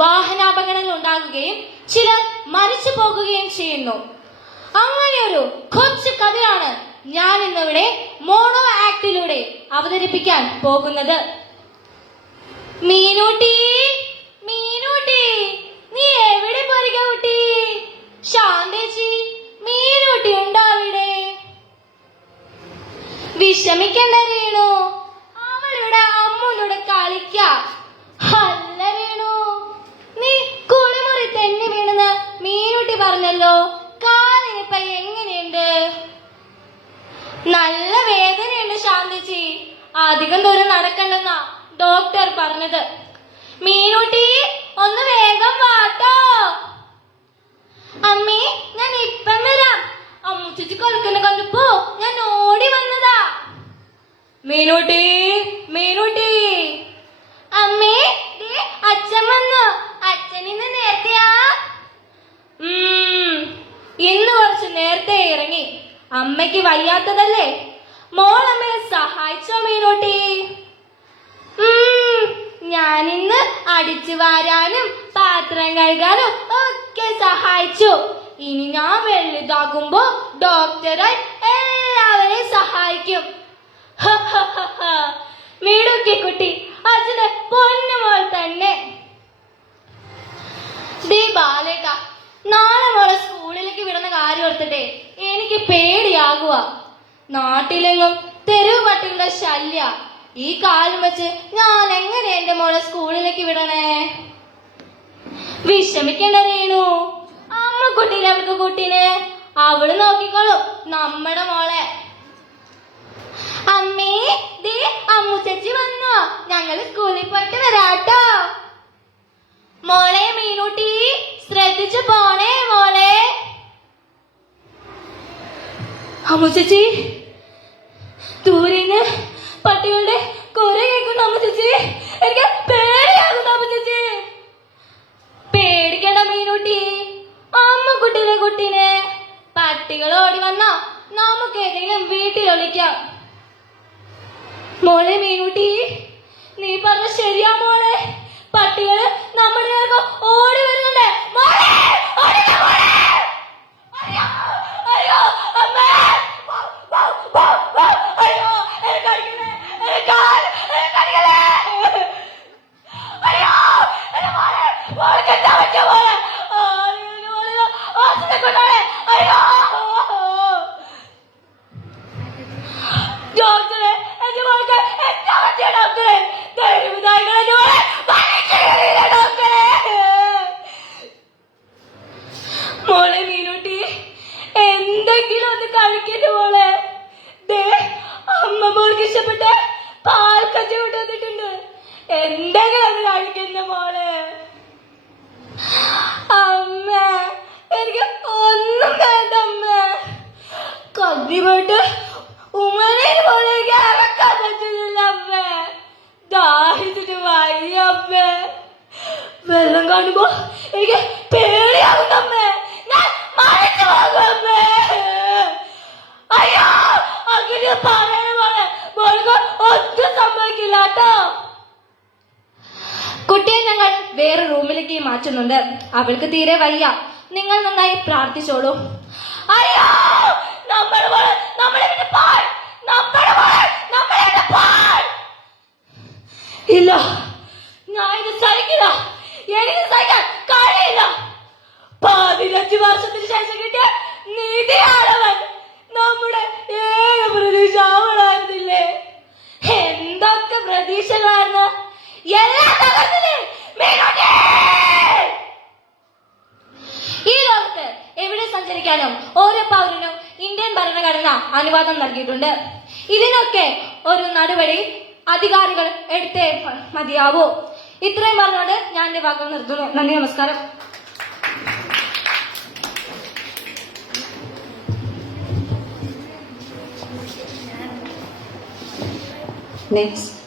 വാഹനാപകടങ്ങൾ ഉണ്ടാകുകയും ചിലർ മരിച്ചു പോകുകയും ചെയ്യുന്നു. അങ്ങനെ ഒരു കൊച്ചു കഥയാണ് ഞാൻ ഇന്നിവിടെ മോണോ ആക്ടിലൂടെ അവതരിപ്പിക്കാൻ പോകുന്നത്. മീനൂട്ടി മീനൂട്ടി നീ എവിടെ പോരുക കുട്ടി? ശാന്തേച്ചി മീനൂട്ടി ഉണ്ടോ അവിടെ? വിഷമിക്കണ്ട രേണു അവളിവിടെ അമ്മൂനോട് കളിക്ക അല്ല രേണു നീ കുളിമുറി തെന്നി വീണെന്ന് പറഞ്ഞല്ലോ കാലിനിപ്പ എങ്ങനെയുണ്ട്? നല്ല വേദനയുണ്ട് ശാന്തിജി അധികം ദൂരം നടക്കണ്ടെന്നാ ഡോക്ടർ പറഞ്ഞത്. മീനുട്ടി ഒന്ന് വേഗം വാട്ടോ. അമ്മേ ഞാൻ ഇപ്പം വരാം. അമ്മുച്ചി കളിക്കുന്ന കണ്ടപ്പോ ഞാൻ ഓടി വന്നതാ. മീനൂട്ടി. അമ്മയ്ക്ക് വയ്യാത്തതല്ലേ? മോൾ അമ്മയെ സഹായിച്ചോ മേനോട്ടി? ഞാനിന്ന് അടിച്ചു വാരാനും പാത്രം കഴുകാനും ഒക്കെ സഹായിച്ചു. ഇനി ഞാൻ വലുതാകുമ്പോ ഡോക്ടറായി എല്ലാവരെയും സഹായിക്കും. വീടൊക്കെ കുട്ടി അച്ഛന്റെ പൊന്നുമോൾ തന്നെ. ദേ ബാലേട്ട നാളെ മോളെ സ്കൂളിലേക്ക് വിടുന്ന കാര്യം ഓർത്തിട്ടെ എനിക്ക് പേടിയാകുക. നാട്ടിലെങ്ങും തെരുവ് പട്ടികളുടെ ശല്യ. ഈ കാലം വെച്ച് ഞാൻ എങ്ങനെ എന്റെ മോളെ സ്കൂളിലേക്ക് വിടണേ? വിഷമിക്കണ്ട രേണു. അമ്മ കുട്ടീനെ അവൾക്ക് കുട്ടീനെ? അവൾ നോക്കിക്കോളും നമ്മുടെ മോളെ. അമ്മേ ദേ അമ്മു ചേച്ചി വന്നു. ഞങ്ങൾ സ്കൂളിൽ പോയിട്ട് വരാട്ടോ. മോളെ മീനൂട്ടി. അമ്മു ചേച്ചി. ദൂരിന്ന് പട്ടികളുടെ കുറെ കേൾക്കുന്നു അമ്മു ചേച്ചി. എനിക്ക് പേടിയാകുന്നു അമ്മു ചേച്ചി. പേടിക്കണ്ട മീനൂട്ടി. അമ്മ കുട്ടിയിലെ കുട്ടീനെ. പട്ടികൾ ഓടി വന്നാ? നമുക്ക് ഏതെങ്കിലും വീട്ടിൽ ഒളിക്കാം. മോളെ മീനുട്ടി നീ പറഞ്ഞ ശരിയാ മോളെ. പട്ടികൾ നമ്മുടെ ഓടി വരുന്നുണ്ട്. മോളെ ഓടില്ല മോളെ അയ്യോ, അയ്യോ, അമ്മേ. അയ്യോ, എന്നെ കടിക്കല്ലേ, എന്നെ കാൽ, എന്നെ കടിക്കല്ലേ. അയ്യോ, എന്റെ മോളെ, മോൾക്ക് എന്താ പറ്റിയ മോളെ? ആ, എന്റെ മോളെ, ഹോസ്പിറ്റലിൽ കൊണ്ടുപോണേ. അയ്യോ ഡോക്ടറെ എന്റെ മോൾക്ക് എന്താ പറ്റിയ ഡോക്ടറെ. മോളെ മീനുട്ടി എന്തെങ്കിലും ഒന്ന് കഴിക്കരുത് മോളെ. അമ്മ മോൾക്ക് ഇഷ്ടപ്പെട്ട പാൽ കച്ചി കൊണ്ടുവന്നിട്ടുണ്ട് എന്തെങ്കിലും ഒന്ന് കഴിക്കുന്ന മോളെ. അമ്മ എനിക്ക് ഒന്നും വേണ്ട അമ്മ. കമ്പി പോയിട്ട് ഉമ്മനെ അറക്കാൻ പറ്റുന്നില്ല അമ്മേ ദാഹിച്ചിട്ട് വയ്യ അമ്മേ വെള്ളം കാണുമ്പോ എനിക്ക് പേടിയാവുന്ന അമ്മേ ഞാൻ മരിച്ചു പോകും അമ്മേ അയ്യോ അങ്ങനെ പറയണ പോലെ മോൾക്ക് ഒന്നും സംഭവിക്കില്ല കേട്ടോ. കുട്ടിയെ ഞങ്ങൾ വേറെ റൂമിലേക്ക് മാറ്റുന്നുണ്ട്. അവൾക്ക് തീരെ വയ്യ. നിങ്ങൾ നന്നായി പ്രാർത്ഥിച്ചോളൂ. അയ്യോ നമ്മൾ മോൾ നമ്മളെ പ്രതീക്ഷകളായിരുന്നു. എല്ലാം മീനുട്ടി! ഈ ലോകത്ത് എവിടെ സഞ്ചരിക്കാനും ഓരോ പൗരനും ഇന്ത്യൻ ഭരണഘടന അനുവാദം നൽകിയിട്ടുണ്ട്. ഇതിനൊക്കെ ഒരു നടപടി അധികാരികൾ എടുത്തേ മതിയാവൂ. ഇത്രയും പറഞ്ഞോട് ഞാൻ എന്റെ വാക്കുകൾ നിർത്തുന്നു. നന്ദി നമസ്കാരം. നെക്സ്റ്റ്